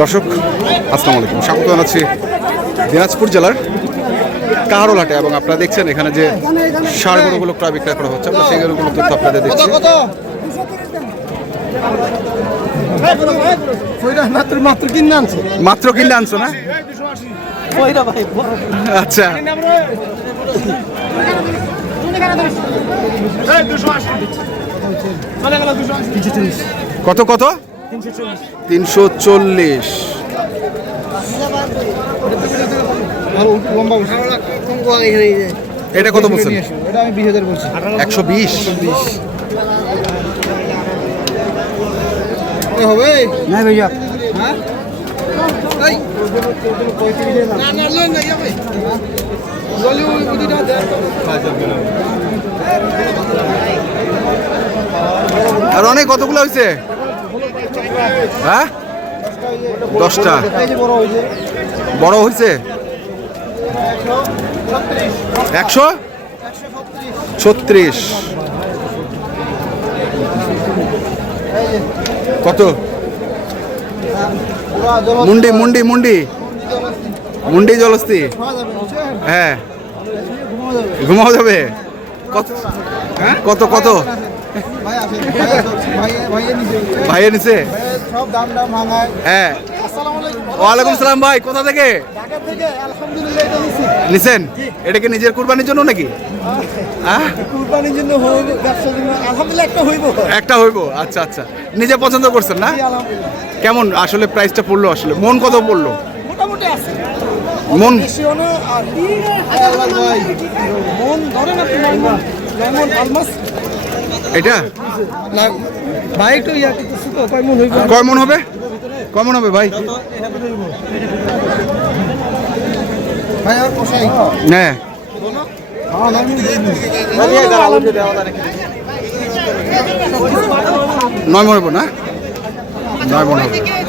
দর্শক, আসসালামু আলাইকুম। স্বাগত জানাচ্ছি দিনাজপুর জেলার কাহারোলহাটে এবং আপনারা দেখছেন এখানে যে সার ক্রয় বিক্রয় করা হচ্ছে। আমরা সেই তথ্য আপনাদের কিনে মাত্র কিনলে আনছো না? আচ্ছা। কত কত? তিনশো চল্লিশ। লম্বা এটা কত বলছেন? একশো বিশ। হবে? না ভাইয়া। হ্যাঁ? আর অনেক কতগুলো হয়েছে হ্যাঁ? দশটা। বড় হয়েছে একশো? ছত্রিশ। কত? মুন্ডি মুন্ডি মুন্ডি। মুন্ডি জলস্তি হ্যাঁ। ঘুমাও যাবে। কত? কত কত? ভাই ভাইয়ের নিচে? সব দাম দাম ভাঙায়। হ্যাঁ। ওয়ালাইকুম সালাম ভাই কোথা থেকে? ঢাকা থেকে আলহামদুলিল্লাহ এটা নিছি। নিছেন? এটা কি নিজের কুরবানির জন্য নাকি? হ্যাঁ কুরবানির জন্য হইব ব্যবসার জন্য। আলহামদুলিল্লাহ একটা হইব। একটা হইব? আচ্ছা আচ্ছা। নিজে পছন্দ করছেন না? কেমন আসলে প্রাইসটা পড়ল আসলে? মন কত পড়ল? মোটামুটি আছে। মন? না আর ভাই মন ধরেন আপনি মন অলমোস্ট এটা? ভাই একটু ইয়া কিছু কয় মন হইব? কয় হবে? কয় মন হবে ভাই? ভাই হ্যাঁ নয় মন হবে না? নয় মনে হবে।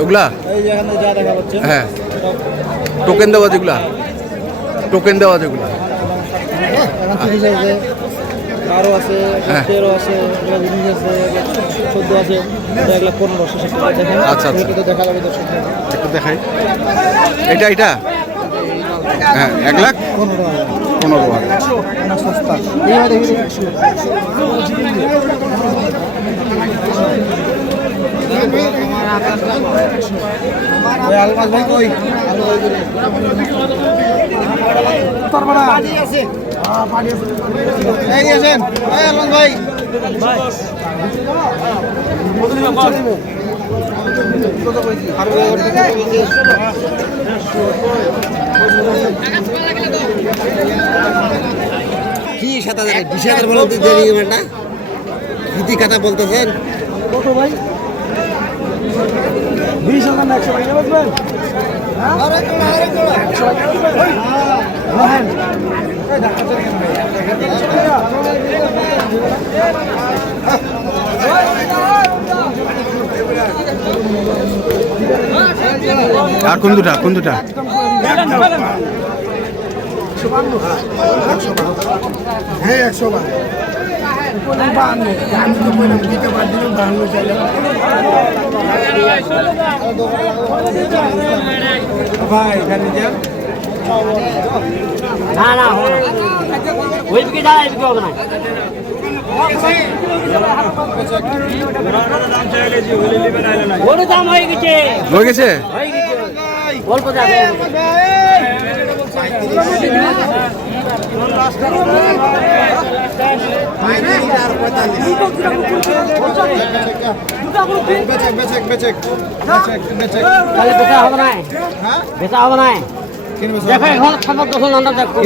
ওগুলা? এই যেখানে যা দেখা যাচ্ছে হ্যাঁ। টোকেন দেওয়া যেগুলা? টোকেন দেওয়া যেগুলা? বারো আছে হ্যাঁ। তেরো আছে উনিশ আছে চোদ্দ আছে এক লাখ পনেরো আছে আচ্ছা, আচ্ছা। তো দেখা যাবে দর্শক একটু দেখাই। এটা এটা? হ্যাঁ এক লাখ? পনেরো পনেরো হাজার। সস্তা। আলমাস ভাই কই? ভাই। কি সাত হাজার বিশ হাজার বলতে দেরি বেটা গীতি কথা বলতেছেন? কত ভাই? বিশ হাজার একশো ভাই বুঝবেন আর কোন দুটা কোন দুটা হ্যাঁ একশো বার। ভাই এখানে যান না না ওই দিকে যা এদিকে হবে না দাম হয়ে গেছে? হয়ে গেছে। হয়ে গেছে অল্প দাম বেচা হবে না হ্যাঁ দেখো এখন খবর দশ আন্দাজ দেখো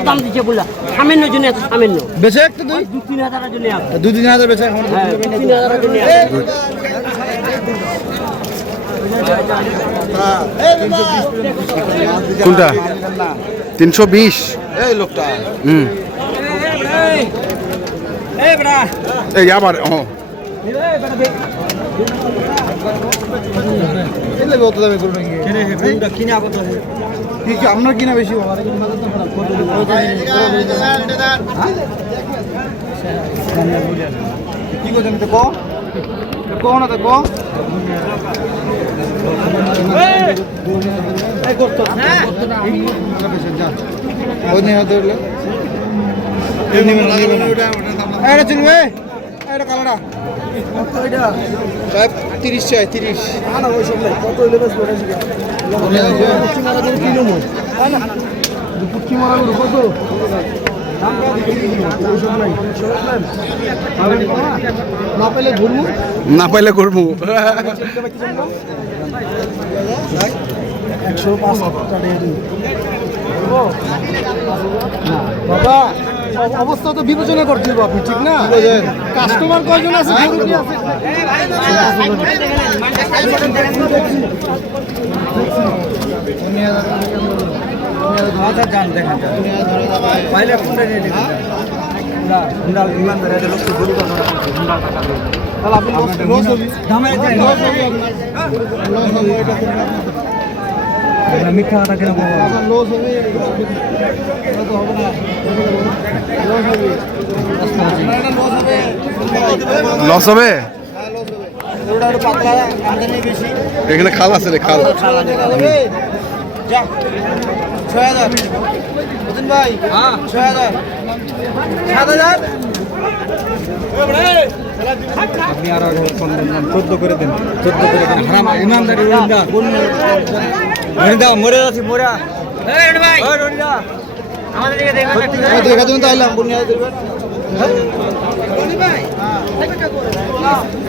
দাম দিচ্ছে বললা সামান্য জন্য এত সামান্য বেচে একটু দুই দু তিন হাজারের জন্য দুই তিন হাজার বেচে এখন হ্যাঁ তিন হাজারের জন্য কোনটা? তিনশো বিশ। এই লোকটা। হুম। এই বড়া এই আবার ও আপনার কিনা বেশি? কি করছেন? তো কো না কালাটা তিরিশ চাই তিরিশ না কত হইলে বেশ করে পুচকি মারা গরু কিলো মো পুচকি মারা গরু কত না পেলে ঘুরবো না পাইলে করব একশো পাঁচ বাবা অবস্থা তো বিবেচনা করতে হবে আপনি ঠিক না কাস্টমার কয়জন আছে আচ্ছা যান দেখেন পাইলে কোনটা নিয়ে হুন্ডাল বিমান ধরে লোক গরু কথা তাহলে আপনি লস হবি। দামে লস হবি। লস হবি এটা মিথ্যা কথা কেন বলব? লস হবে এটা হবে না। লস হবে। লস হবে লস হবে। ওটা একটু পাতলা আমদানি বেশি। এখানে খাল আছে রে খাল। ছয় হাজার। ভাই ছয় হাজার। সাত হাজার আপনি আরও চোদ্দ করে দেন চোদ্দ করে দেন হারাম ইমানদারি রোহিঙ্গা মরে যাচ্ছি মরা দেখা জন্য তো আইলাম বুনিয়া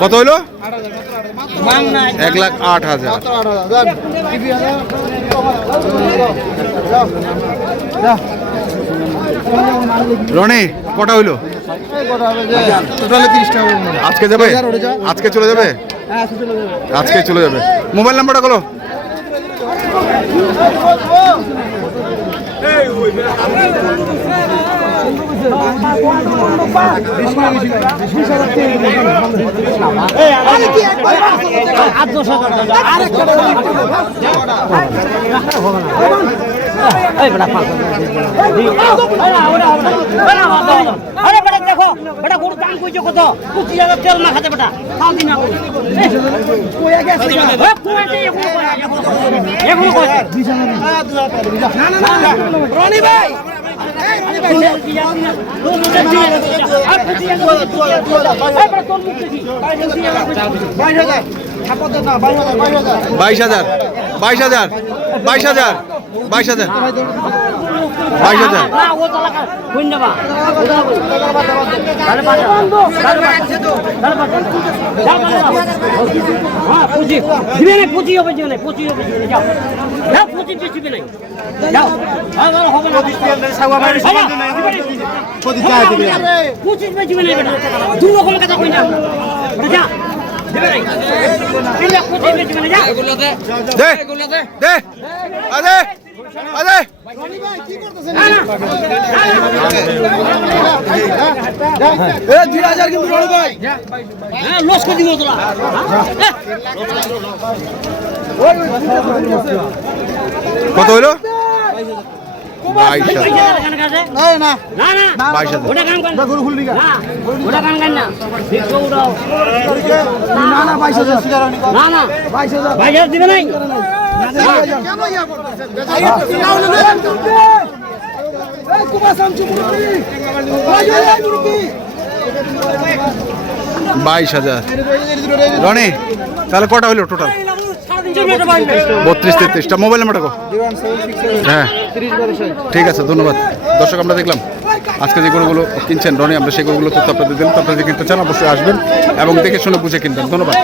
কত হইল? এক লাখ আট হাজার। রনি কটা হইল। আজকে যাবে? হ্যাঁ আজকে চলে যাবে। আজকে চলে যাবে। মোবাইল নাম্বারটা বলো। আট দশ হাজার এই বেটা পাঁচ আরে বেটা দেখো বেটা গরু দাম কইছো কত? পঁচিশ হাজার তেল না খাতে বেটা? খাও দিন এখনও কয়? রনি ভাই! বাইশ হাজার। বাইশ হাজার বাইশ হাজার। বাইশ হাজার। বাইশ হাজার দু রকম কথা কই না যা যা দে দে আদে আদে। দুই হাজার কিন্তু রনি ভাই। হ্যাঁ লস করে দিব হ্যাঁ কত হইল? দিবে নাই। বাইশ হাজার। রনি, তাহলে কটা হলো টোটাল বত্রিশ তেত্রিশটা মোবাইল নাম্বারটা কো। হ্যাঁ। ঠিক আছে, ধন্যবাদ। দর্শক, আমরা দেখলাম আজকে যে গরুগুলো কিনছেন, রনি, আমরা সেই গরুগুলো তথ্য আপনাদের দিলাম। তো আপনারা যদি কিনতে চান, অবশ্যই আসবেন এবং দেখে শুনে বুঝে কিনবেন। ধন্যবাদ।